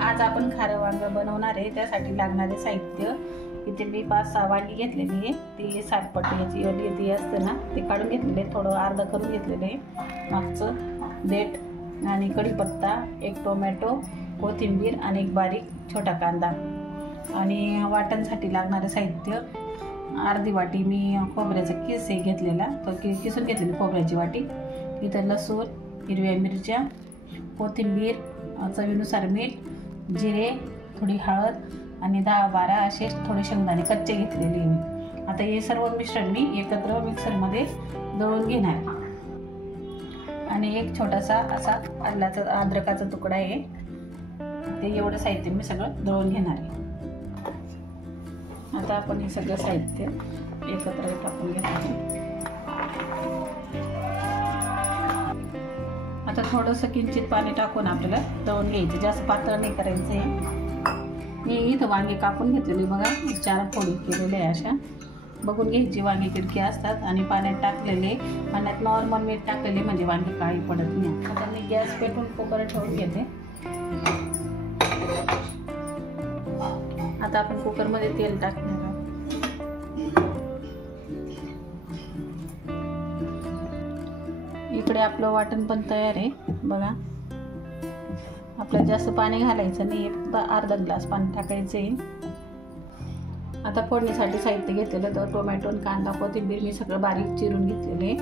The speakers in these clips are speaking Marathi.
आज आपण खारं वांग बनवणार आहे। त्यासाठी लागणारे साहित्य इथे मी 5-6 वांगी घेतलेली आहे। ती सालपट याची ओली ती असते ना, ते काढून घेतलेले, थोडं अर्धा करून घेतलेले आहे। मागचं देठ आणि कढीपत्ता, एक टोमॅटो, कोथिंबीर आणि एक बारीक छोटा कांदा। आणि वाटणसाठी लागणारे साहित्य अर्धी वाटी मी खोबऱ्याचा किस घेतलेला, तो किसून घेतलेली खोबऱ्याची वाटी। इथं लसूण, हिरव्या मिरच्या, कोथिंबीर, चवीनुसार मीठ, जिरे, थोडी हळद आणि 10-12 असे थोडे शेंगदाणे कच्चे घेतलेले मी। आता हे सर्व मिश्रण मी एकत्र मिक्सरमध्ये दळून घेणार आणि एक छोटासा असा अद्रकाचा तुकडा आहे, ते एवढं साहित्य मी सगळं दळून घेणार आहे। आता आपण हे सगळं साहित्य एकत्र टाकून घेणार। आता थोडंसं किंचित पाणी टाकून आपल्याला दळून घ्यायचं, जास्त पातळ नाही करायचं आहे। मी इथं वांगे कापून घेतलेली बघा, 4 फोडी केलेले आहे अशा। बघून घ्यायची, वांगे किरकी असतात आणि पाण्यात टाकलेले, पाण्यात नॉर्मल मीठ टाकलेले म्हणजे वांगे काळी पडत नाही। आता मी गॅस पेटवून कुकर ठेवून घेते। आता आपण कुकरमध्ये तेल टाकणार आहोत। इकडे आपलं वाटण पण तयार आहे बघा। आपल्याला जास्त पाणी घालायचं नाही, अर्धा ग्लास पाणी टाकायचं आहे। आता फोडणीसाठी साहित्य घेतलेलं तर टोमॅटो, कांदा, कोथिंबीर मी सगळं बारीक चिरून घेतलेले।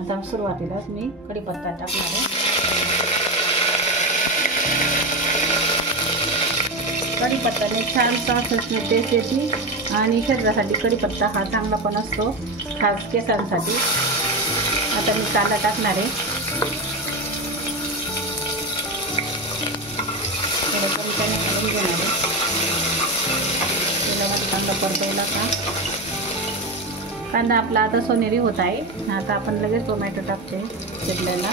आता सुरुवातीलाच मी कढीपत्ता टाकणार आहे। कढीपत्त्याने छान सासने टेस्ट येते आणि शरीरासाठी कढीपत्ता हा चांगला पण असतो, खास केसांसाठी। आता मी कांदा टाकणार आहे, थोडं कमी घालून घेणार आहे। कांदा परतवला का कांदा आपला आता सोनेरी होत आहे। आता आपण लगेच टोमॅटो टाकते चिरलेला।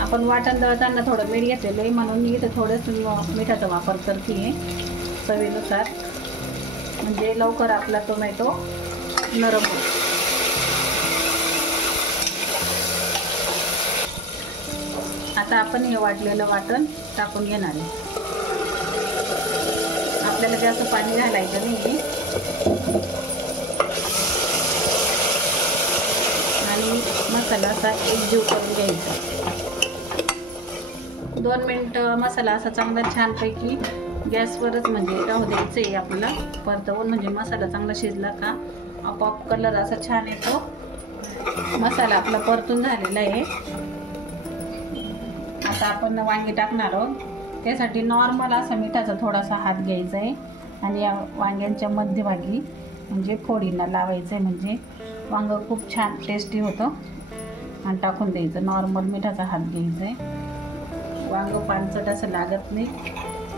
आपण वाटण दळताना थोडं मीठ घेतलेलं आहे, म्हणून मी इथं थोडंसं मिठाचा वापर करते चवीनुसार, म्हणजे लवकर आपला टोमॅटो नरम होतो। आता आपण हे वाटलेलं वाटण टाकून घेणार आहे। आपल्याला जास्त पाणी घालायचं नाही आणि मसाला असा एकजीव करून घ्यायचा। 2 मिनिटं मसाला असा चांगला छानपैकी गॅसवरच म्हणजे राहू द्यायचं आहे आपल्याला परतवून, म्हणजे मसाला चांगला शिजला का आपोआप कलर असा छान येतो। मसाला आपला परतून झालेला आहे। आता आपण वांगी टाकणार आहोत, त्यासाठी नॉर्मल असा मिठाचा थोडासा हात घ्यायचा आहे आणि या वांग्यांच्या मध्यभागी म्हणजे फोडींना लावायचं आहे, म्हणजे वांग खूप छान टेस्टी होतं। आणि टाकून द्यायचं, नॉर्मल मिठाचा हात घ्यायचा आहे। वांग पानसट असं लागत नाही,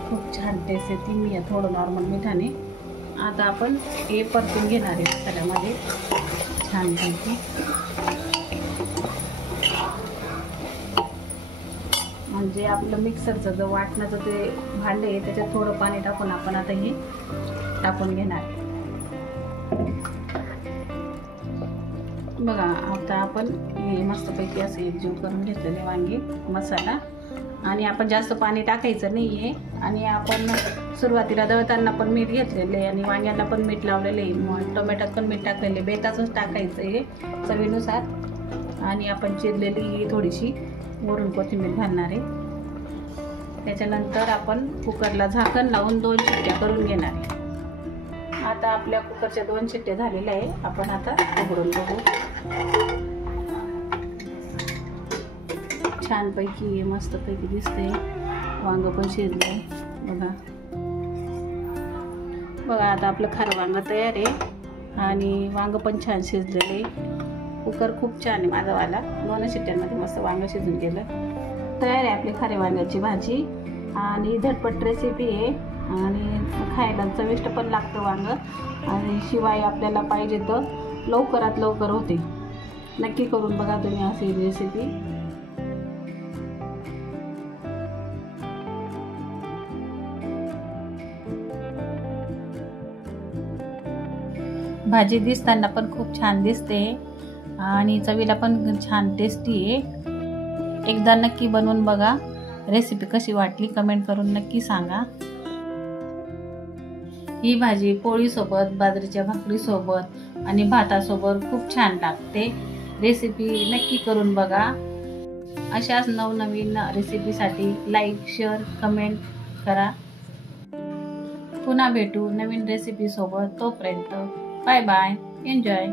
खूप छान टेस्ट येते मी थोडं नॉर्मल मिठाने। आता आपण हे परतून घेणार आहे मसाल्यामध्ये छानपैकी, म्हणजे आपलं मिक्सरचं जो वाटणाचं ते भांडे आहे त्याच्यात थोडं पाणी टाकून आपण आता हे टाकून घेणार बघा। आता आपण हे मस्तपैकी असं एकजीव करून घेतलेले वांगी मसाला, आणि आपण जास्त पाणी टाकायचं नाही आहे। आणि आपण सुरुवातीला दळताना पण मीठ घेतलेलं आहे आणि वांग्यांना पण मीठ लावलेलं आहे, टोमॅटोत पण मीठ टाकलेले, बेताचंच टाकायचं आहे चवीनुसार। आणि आपण चिरलेली थोडीशी वरून कोथिंबीर घालणार आहे। त्याच्यानंतर आपण कुकरला झाकण लावून 2 शिट्ट्या करून घेणार आहे। आता आपल्या कुकरच्या 2 शिट्ट्या झालेल्या आहे, आपण आता उघडून बघू। छानपैकी मस्तपैकी दिसते, वांग पण शिजले बघा। बघा आता आपलं खारं वांग तयार आहे आणि वांग पण छान शिजलेलं आहे। कुकर खूप छान आहे माझावाला, 2 शिट्ट्यांमध्ये मस्त वांग शिजून गेलं। तयार आहे आपली खाऱ्या वांग्याची भाजी आणि झटपट रेसिपी आहे आणि खायला चविष्ट पण लागतं वांग, आणि शिवाय आपल्याला पाहिजे तर लवकरात लवकर होते। नक्की करून बघा तुम्ही अशी रेसिपी। भाजी दिसताना पण खूप छान दिसते आणि चवीला पण छान टेस्टी आहे। एकदा नक्की बनवून बघा। रेसिपी कशी वाटली कमेंट करून नक्की सांगा। ही भाजी पोळीसोबत, बाजरीच्या भाकरीसोबत आणि भातासोबत खूप छान लागते। रेसिपी नक्की करून बघा। अशाच नवनवीन रेसिपीसाठी लाईक, शेअर, कमेंट करा। पुन्हा भेटू नवीन रेसिपी सोबत। तोपर्यंत बाय बाय, एन्जॉय।